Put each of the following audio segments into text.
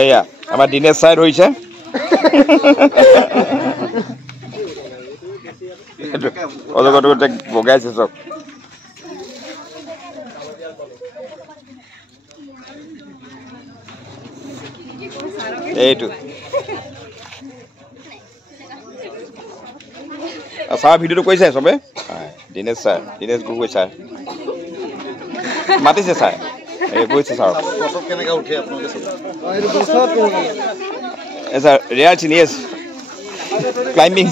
এয়া আমাৰ দিনেশ চাই ধৰিছে অজগৰটো বগাইছে চব এইটো ছাৰ ভিডিঅ'টো কৈছে চবে দিনেশ গগৈ ছাৰ মাতিছে ছাৰ এই কৈছে ছাৰ কেনেকৈ উঠে আপোনালোকে ছাৰ ৰেয়াৰ চিনিয়েছ ক্লাইম্বিং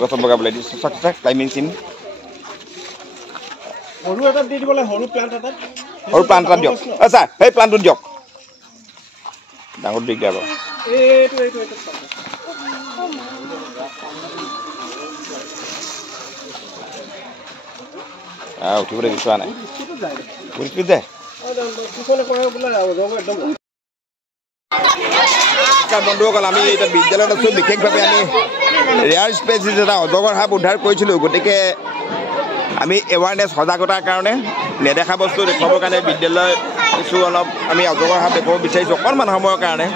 গছত বগাবলৈ দিছোঁ চাক ক্লাইম্বিং চিন সৰু প্লান্ট এটা দিয়ক ছাৰ সেই প্লান্টটো দিয়ক ডাঙৰ দিগদাৰ উঠিবলৈ বিচৰা নাই যায় বন্ধুসকল আমি এতিয়া বিদ্যালয়ত আছোঁ বিশেষভাৱে আমি ৰেয়াৰ স্পেচিছ এটা অজগৰ সাপ উদ্ধাৰ কৰিছিলোঁ গতিকে আমি এৱাৰনেছ সজাগতাৰ কাৰণে নেদেখা বস্তু দেখুৱাবৰ কাৰণে বিদ্যালয় কিছু অলপ আমি অজগৰ সাপ দেখুৱাব বিচাৰিছোঁ অকণমান সময়ৰ কাৰণে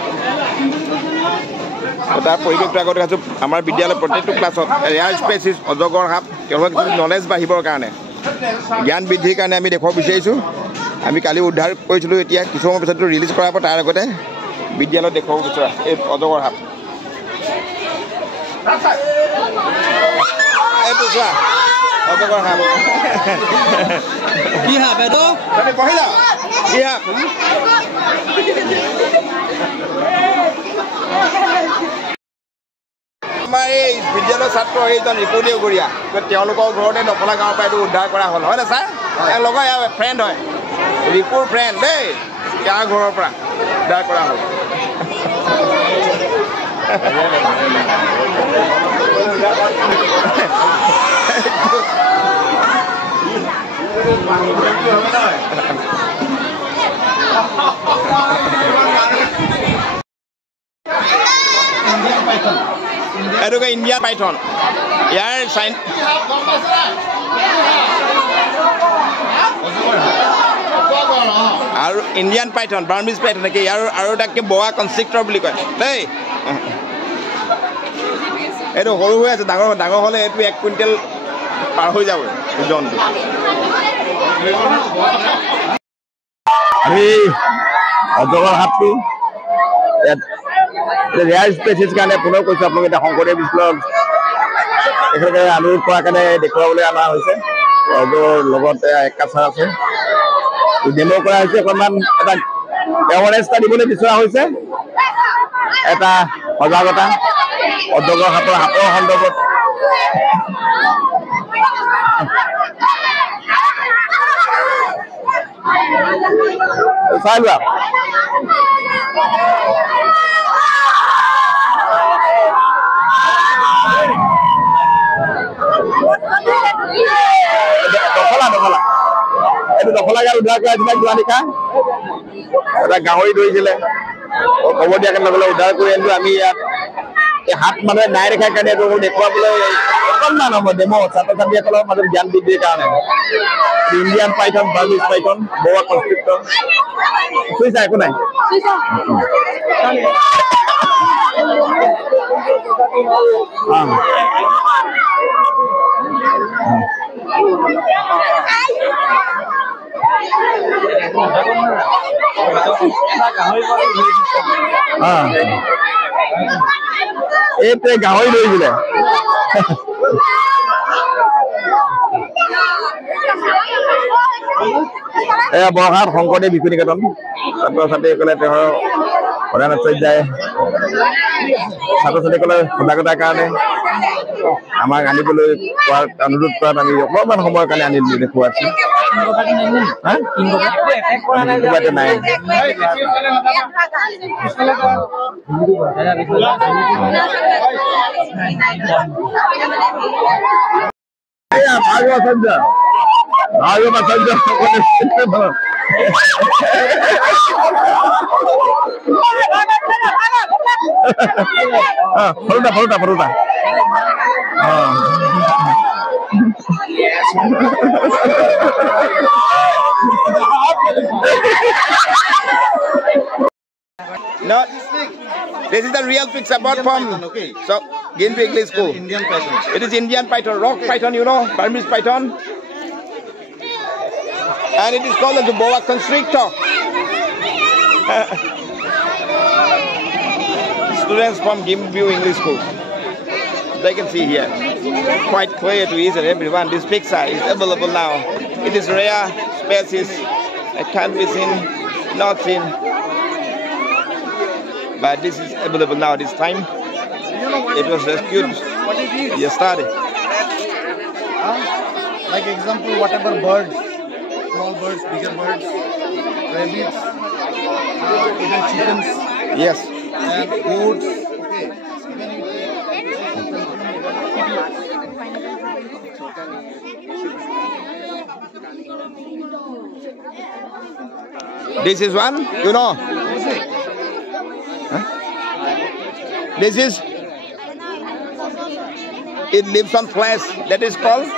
তাৰ পৰিৱেশটো আগত দেখাইছোঁ আমাৰ বিদ্যালয়ৰ প্ৰত্যেকটো ক্লাছত ৰেয়াৰ স্পেচিছ অজগৰ সাপ তেওঁলোকৰ কিছু নলেজ বাঢ়িবৰ কাৰণে জ্ঞান বৃদ্ধিৰ কাৰণে আমি দেখুৱাব বিচাৰিছোঁ আমি কালি উদ্ধাৰ কৰিছিলোঁ এতিয়া কিছু সময় পিছতটো ৰিলিজ কৰাৰ পৰা তাৰ আগতে বিদ্যালয়ত দেখুৱাব বিচৰা এই অজগৰ সাপ এইটো চোৱা অজগৰ সাপ কি সাপ এইটো পঢ়ি যাওঁ কি সাপ আমাৰ এই বিদ্যালয়ৰ ছাত্ৰ এইজন ৰিপু দেওগৰীয়া তেওঁলোকৰ ঘৰতে নকলা গাঁৱৰ পৰা এইটো উদ্ধাৰ কৰা হ'ল হয়নে ছাৰ লগৰ ফ্ৰেণ্ড হয় ৰিপুৰ ফ্ৰেণ্ড দেই তেওঁৰ ঘৰৰ পৰা উদ্ধাৰ কৰা হ'ল এইটোকে ইণ্ডিয়ান পাইথন ইয়াৰ চাইন আৰু ইণ্ডিয়ান পাইথন বাৰ্মিজ পাইথন নেকি ইয়াৰ আৰু এটাকে বোৱা কনষ্ট্ৰিক্টৰ বুলি কয় দেই এইটো সৰু হৈ আছে ডাঙৰ হ'লে এইটো 1 কুইণ্টেল পাৰ হৈ যাব ওজনটো আমি অজগৰ সাপটো ৰেয়াৰ স্পেচিছ কাৰণে পুনৰ কৈছোঁ আপোনালোকে এতিয়া শংকৰদেৱ স্কুলত তেখেতে অনুৰোধ কৰাৰ কাৰণে দেখুৱাবলৈ অনা হৈছে অজগৰ লগত এক কাছাৰ আছে ডেমো কৰা হৈছে অকণমান এটা এৱাৰনেছ এটা দিবলৈ বিচৰা হৈছে এটা সজাগতা অজগৰ সাপৰ সন্দৰ্ভত চাই লোৱা এইটো দখলা গাল উদ্ধাৰ কৰা এইবিলাক যোৱা নিশা এটা গাহৰি ধৰিছিলে খবৰ দিয়াৰ কাৰণে লগে উদ্ধাৰ কৰি আনিলোঁ আমি ইয়াত এই হাত মানুহে নাই দেখাৰ কাৰণে এইটো দেখুৱাবলৈ অকণমান সময় ডেমো ছাত্ৰ ছাত্ৰীসকলৰ মাজত জ্ঞান বৃদ্ধিৰ কাৰণে ইণ্ডিয়ান পাইথন বাৰ্মিজ পাইথন বোৱা কনষ্ট্ৰিক্টৰ চুইছা একো নাই এইটোৱে গাহৰি ধৰিছিলে এয়া বৰহাট শংকৰদেৱ শিশু নিকেতন ছাত্ৰ ছাত্ৰীসকলে তেওঁৰ প্ৰধান আচাৰ্যাই ছাত্ৰ ছাত্ৰীসকলে সজাগতাৰ কাৰণে আমাক আনিবলৈ কোৱাৰ অনুৰোধ কৰাত আমি অকণমান সময়ৰ কাৰণে আনিলোঁ দেখুৱাইছোঁ নাই Fruta. Yes. No, this is the real pig support from so Greenview English School. Indian python. It is Indian python, rock python, you know, Burmese python. And it is called the boa constrictor. Students from Greenview English School. They can see here. Quite clear to each and everyone. This picture is available now. It is rare species. It can't be seen, not seen. But this is available now this time. It was rescued yesterday. Like example, whatever birds, small birds, bigger birds, rabbits, even chickens. Yes. And goats. Okay. This is one, you know. Huh? This is, it lives on flesh. That is called,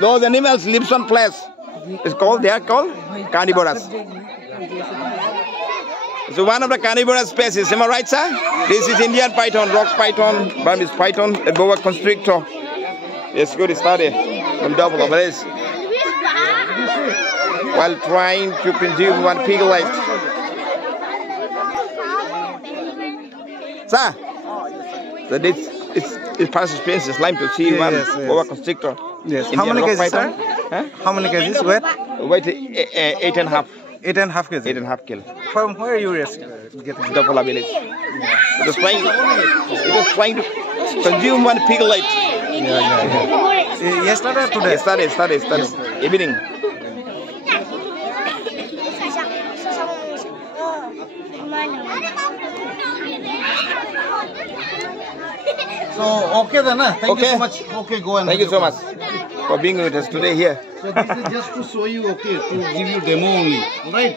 those animals lives on flesh. It's called, they are called carnivorous. So one of the carnivorous species, am I right, sir? This is Indian python, rock python, Burmese python, a boa constrictor. Yes, good study on double of this. While trying to consume one piglet. Sir, so this is participants is lime to see one boa constrictor. Yes. Indian How many rock kgs, python. sir? Huh? How many kgs weight? Weight 8.5. 8.5 kg. 8.5 kg. From where you getting? Double village. It was trying to consume one piglet. Yesterday or today? Yesterday. Evening. So okay then, thank you so much. Okay, go and thank you so much for being with us today here. So this is just to show you, okay, to give you demo only, right?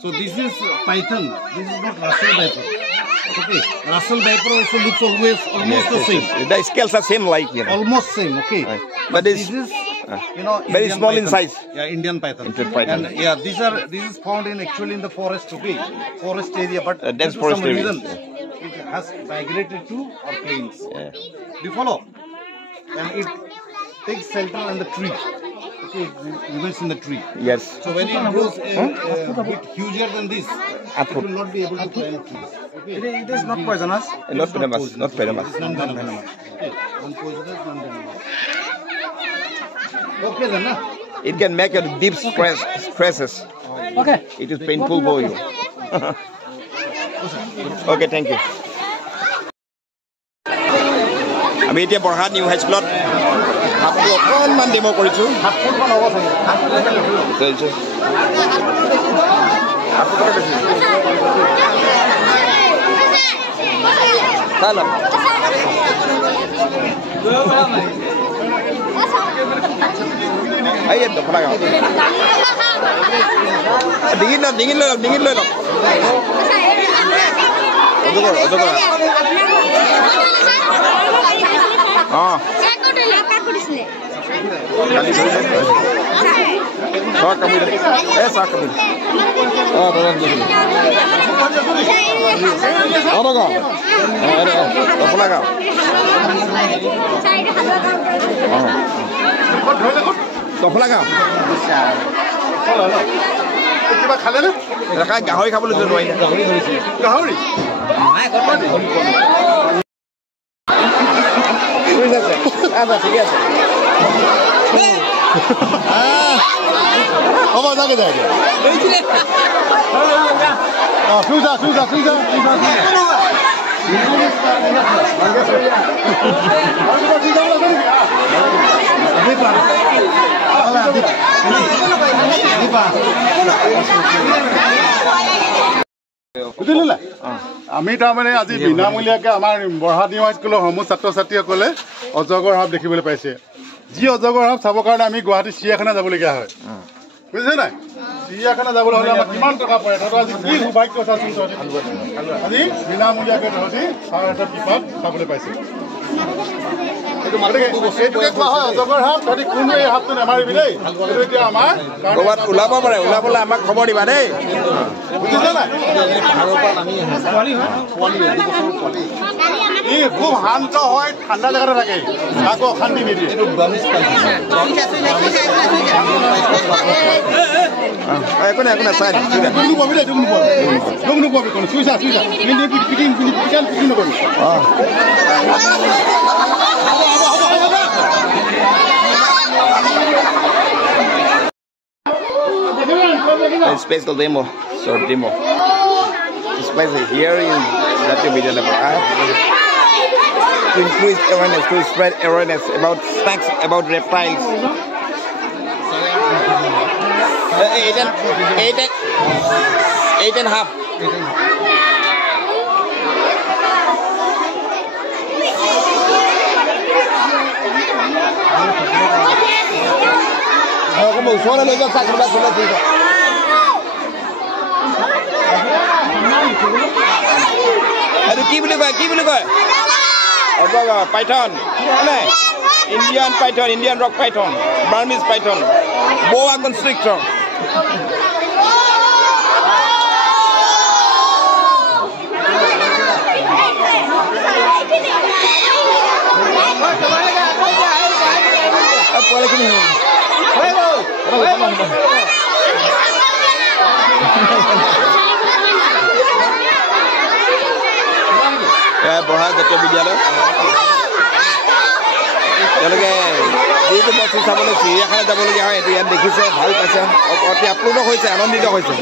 So this is python. This is not Russell viper. Okay, Russell viper also looks almost the same. The scales are same like here. Almost same, okay. Right. But this is, you know, very Indian small python. in size. Yeah, Indian python. Indian python. And yeah, this is found in actually in the forest, okay, forest area. But dense for forest some area. reason, it has migrated to our plains. Yeah. Do you follow? And it takes shelter in the tree. Okay, it remains in the tree. Yes. So when it grows a bit huger than this, it will not be able to climb trees. Okay. It is not poisonous. Not venomous. Not venomous. It is non-venomous. Okay, non-poisonous, non-venomous. Okay then, nah? It can make a deep stresses. Okay. It is painful for you. Okay, thank you. আমি এতিয়া Borhat new হাই স্কুলত হাতটো অকণমান demo কৰিছোঁ। এই দফলা গাঁও ডিঙিত লৈ লওক অঁ চাহ কামি চাহ কামি অঁ নগাঁও দফলা গাঁও দফলা গাঁও কিবা খালে নে? গাহৰি খাবলৈ নোৱাৰি গাহৰি? ঠিকে আছে হ'ব যাকে যায় বুজিলে আমি তাৰমানে আজি বিনামূলীয়াকৈ আমাৰ বৰহাট নিউ হাই স্কুলৰ সমূহ ছাত্ৰ ছাত্ৰীসকলে অজগৰ সাপ দেখিবলৈ পাইছে। যি অজগৰ সাপ চাবৰ কাৰণে আমি গুৱাহাটী চিৰিয়াখানা যাবলগীয়া হয়, বুজিছে নাই? চিৰিয়াখানা যাবলৈ হ'লে আমাৰ কিমান টকা পৰে? তহঁতৰ আজি কি সৌভাগ্য চাচোন, আজি বিনামূলীয়াকৈ তহঁতি ছাৰহঁতৰ কৃপাত চাবলৈ পাইছে। এইটোকে কোৱা হয় অজগৰ সাপ। তহঁতি কোনো এই সাপটো নেমাৰিবি দেই। এইটো এতিয়া আমাৰ ক'ৰবাত ওলাব পাৰে, ওলাবলৈ আমাক খবৰ দিবা দেই। বুজিছা নাই? ই খুব শান্ত হয়, ঠাণ্ডা জেগাতে থাকে, আকৌ অশান্তি নিদিয়ে। একো নাই চাই নোপোৱাবি দেই, তোক নোপোৱাবি কোনো। চুইছা পিটিং নকৰিবি। Special demo, short demo. This place here in Zatya Vidyalaya to increase awareness, to spread awareness about snakes, about reptiles. 8.5. Có một số nó lên cho sạch ra xuống đây. কি বুলি কয় অজগৰ পাইথন নাই Indian Python Indian rock Python Burmese Python boa constrictor বহা জাতীয় বিদ্যালয় তেওঁলোকে যিটো বস্তু চাবলৈ চিৰিয়াখানা যাবলগীয়া হয় এইটো ইয়াত দেখিছে ভাল পাইছে অতি আপ্লুত হৈছে আনন্দিত হৈছে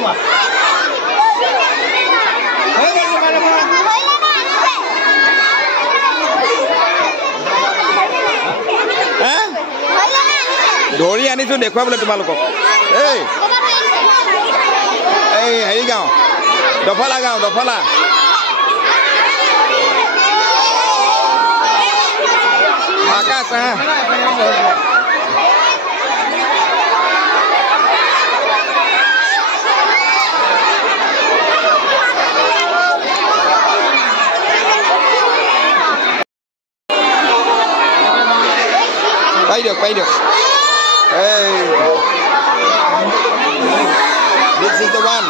ধৰি আনিছোঁ দেখুৱাবলৈ তোমালোকক এই হেৰি গাঁও দফলা আকাশ পাই দিয়ক This is the one.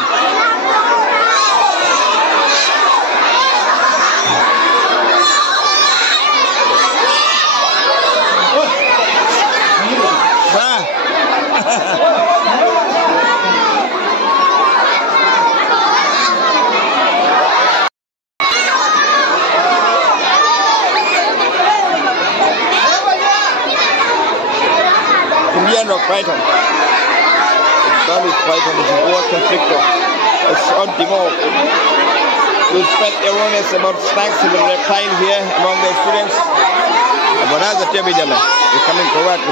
Indian rock python. Burmese python is a boa constrictor. It's on demo to spread awareness about snakes and the reptile here among the students. Bora Zatya Vidyalaya is coming forward to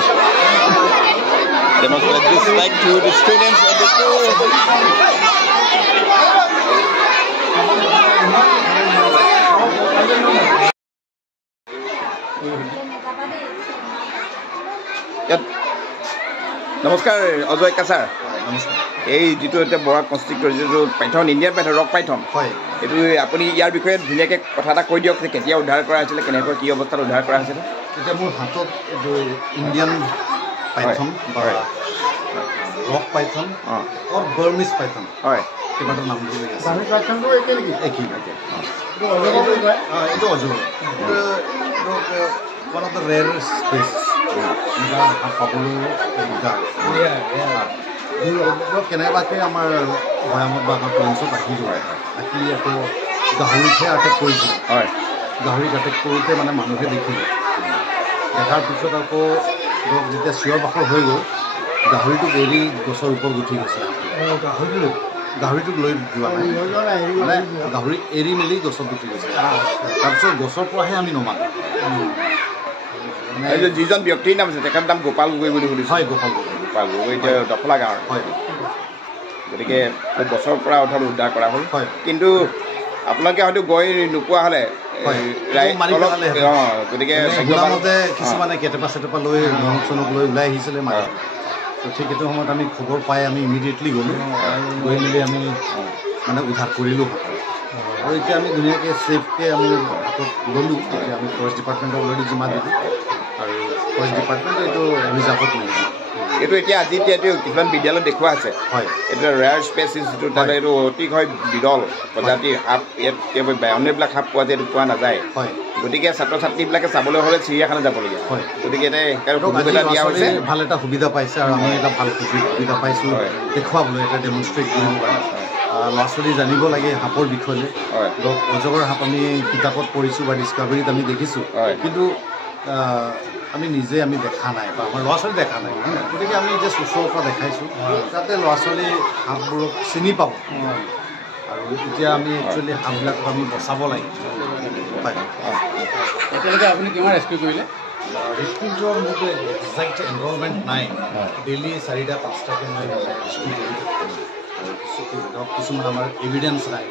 demonstrate this snake to the students and the schools. নমস্কাৰ অজয় কাছাৰ নমস্কাৰ এই যিটো এটা বৰা কনষ্ট্ৰিক্টৰ যিটো Python Indian Python rock Python হয় এইটো আপুনি ইয়াৰ বিষয়ে ধুনীয়াকৈ কথা এটা কৈ দিয়ক যে কেতিয়া উদ্ধাৰ কৰা হৈছিলে কেনেকৈ কি অৱস্থাত উদ্ধাৰ কৰা হৈছিলে এতিয়া মোৰ হাতত এইটো ইণ্ডিয়ান পাইথন বা ৰক পাইথন অৰ বাৰ্মিজ পাইথন হয় কেইবাটাও নাম ধৰি আছে বাৰ্মিজ পাইথনটো একেই নেকি একেই এইটো অজগৰ one of the rarest species পাবলৈ কেনেবাকৈ আমাৰ ভৈয়ামত বা আমাৰ ট্ৰেঞ্চত আহি যোৱা আহি আকৌ গাহৰিতহে আটেক কৰিছিলে হয় গাহৰিক আটেক কৰোঁতে মানে মানুহে দেখিলে দেখাৰ পিছত আকৌ ধৰক যেতিয়া চিঞৰ বাখৰ হৈ গ'ল গাহৰিটোক এৰি গছৰ ওপৰত উঠি গৈছিলে গাহৰিটোক লৈ যোৱা নাই মানে গাহৰি এৰি মেলি গছত উঠি গৈছিলে তাৰপিছত গছৰ পৰাহে আমি নমালোঁ যিজন ব্যক্তিৰ নাম আছে তেখেতৰ নাম গোপাল গগৈ বুলি শুনিছোঁ হয় গোপাল গগৈ এতিয়া দফলা গাঁৱৰ হয় গতিকে গছৰ পৰা অৰ্থাৎ উদ্ধাৰ কৰা হ'ল হয় কিন্তু আপোনালোকে হয়তো গৈ নোপোৱা হ'লে গতিকে গুণামতে কিছুমানে কেটেপা লৈ নৰক লৈ ওলাই আহিছিলে মাৰি তো ঠিক সেইটো সময়ত আমি খবৰ পাই আমি ইমিডিয়েটলি গ'লোঁ গৈ মেলি আমি মানে উদ্ধাৰ কৰিলোঁ আৰু এতিয়া আমি ধুনীয়াকৈ ছেফকৈ আমি হাতত ল'লোঁ এতিয়া আমি ফৰেষ্ট ডিপাৰ্টমেণ্টক অলৰেডি জিম্মা দিলোঁ আৰু ফৰেষ্ট ডিপাৰ্টমেণ্ট এইটো ৰিজাৰ্ভত নাই এইটো এতিয়া আজি এইটো কিছুমান বিদ্যালয়ত দেখুওৱা আছে হয় এইটো ৰেয়াৰ স্পেচিছ যিটো তাত এইটো অতিশয় বিৰল প্ৰজাতিৰ সাপ ইয়াত কেৱল অন্যবিলাক সাপ পোৱা যায় এইটো পোৱা নাযায় হয় গতিকে ছাত্ৰ ছাত্ৰীবিলাকে চাবলৈ হ'লে চিৰিয়াখানা যাবলগীয়া হয় গতিকে এতিয়া সুবিধা দিয়া হৈছে ভাল এটা সুবিধা পাইছে আৰু আমি এটা ভাল সুবিধা পাইছোঁ দেখুৱাবলৈ এটা ডেমনষ্ট্ৰেট কৰিব পাৰে ল'ৰা ছোৱালী জানিব লাগে সাপৰ বিষয়ে ধৰক অজগৰ সাপ আমি কিতাপত পঢ়িছোঁ বা ডিছকাভাৰীত আমি দেখিছোঁ কিন্তু আমি নিজে আমি দেখা নাই বা আমাৰ ল'ৰা ছোৱালী দেখা নাই গতিকে আমি এতিয়া ওচৰৰ পৰা দেখাইছোঁ যাতে ল'ৰা ছোৱালী সাপবোৰক চিনি পাব আৰু এতিয়া আমি একচুৱেলি সাপবিলাকক আমি বচাব লাগে এতিয়ালৈকে আপুনি কিমান ৰেস্কিউ কৰিলে ৰেস্কিউৰ মোৰতো একজেক্ট এনৰলমেণ্ট নাই ডেইলি 4টা 5টাকৈ মই ৰেস্কিউ কৰি ধৰক কিছুমান আমাৰ এভিডেঞ্চ নাই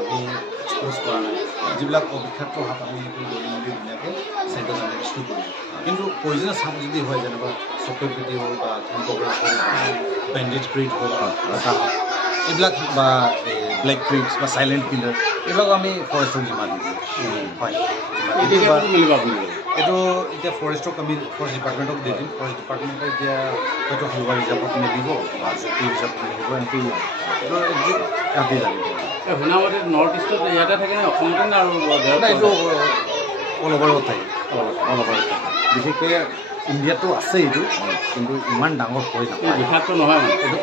আমি এক্সপ'জ কৰা নাই যিবিলাক অবিষাক্ত সাপ আমি সেইটো গৈ মেলি ধুনীয়াকৈ চেণ্টাৰত আমি ৰেস্কিউ কৰোঁ কিন্তু পয়জনাছ সাপ যদি হয় যেনেকুৱা চক্ৰপেটি হ'ল বা থংকবৰা হ'ল বেণ্ডেজ ক্ৰিট হ'ল এইবিলাক বা ব্লেক ক্ৰিটছ বা চাইলেণ্ট কিলাৰ এইবিলাক আমি ফৰেষ্টক জিম্মা দিওঁ হয় এইটো এতিয়া ফৰেষ্টক আমি ফৰেষ্ট ডিপাৰ্টমেণ্টক দি দিম ফৰেষ্ট ডিপাৰ্টমেণ্টে এতিয়া হয়তো হালৱা ৰিজাৰ্ভত মেলিব বা চকী ৰিজাৰ্ভত মেলিব সেইটো ৰাতি জানিব শুনামতে নৰ্থ ইষ্টত ইয়াতে থাকে নে অসমতে নে আৰু এইটো অল অভাৰত থাকে অল অভাৰত থাকে বিশেষকৈ ইণ্ডিয়াতো আছে এইটো কিন্তু ইমান ডাঙৰ হৈ নাপায় বিষাক্ত নহয় মানে এইটো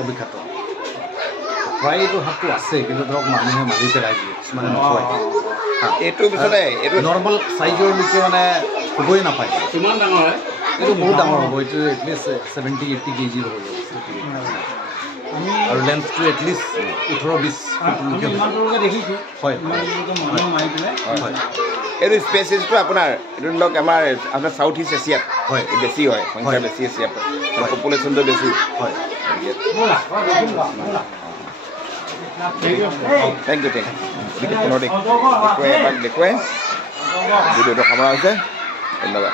অবিষাক্ত প্ৰায় এইটো সাপটো আছে কিন্তু ধৰক মানুহে মাৰি পেলাই দিয়ে কিছুমানে নকয় এইটো পিছতে এইটো নৰ্মেল চাইজৰলৈকে মানে হ'বই নাপায় কিমান ডাঙৰ হয় এইটো বহুত ডাঙৰ হ'ব এইটো এটলিষ্ট 70-80 কেজি হ'ব আৰু লেন্থটো এটলিষ্ট 18-20 ফিটলৈকে দেখিছোঁ হয় হয় এইটো স্পেচিছটো আপোনাৰ এইটো ধৰি লওক আমাৰ চাউথ ইষ্ট এছিয়াত হয় বেছি হয় সংখ্যা বেছি এছিয়াত পপুলেশ্যনটো বেছি হয় থেংক ইউ পুনৰ দেখুৱাই ভিডিঅ'টো সামৰা হৈছে ধন্যবাদ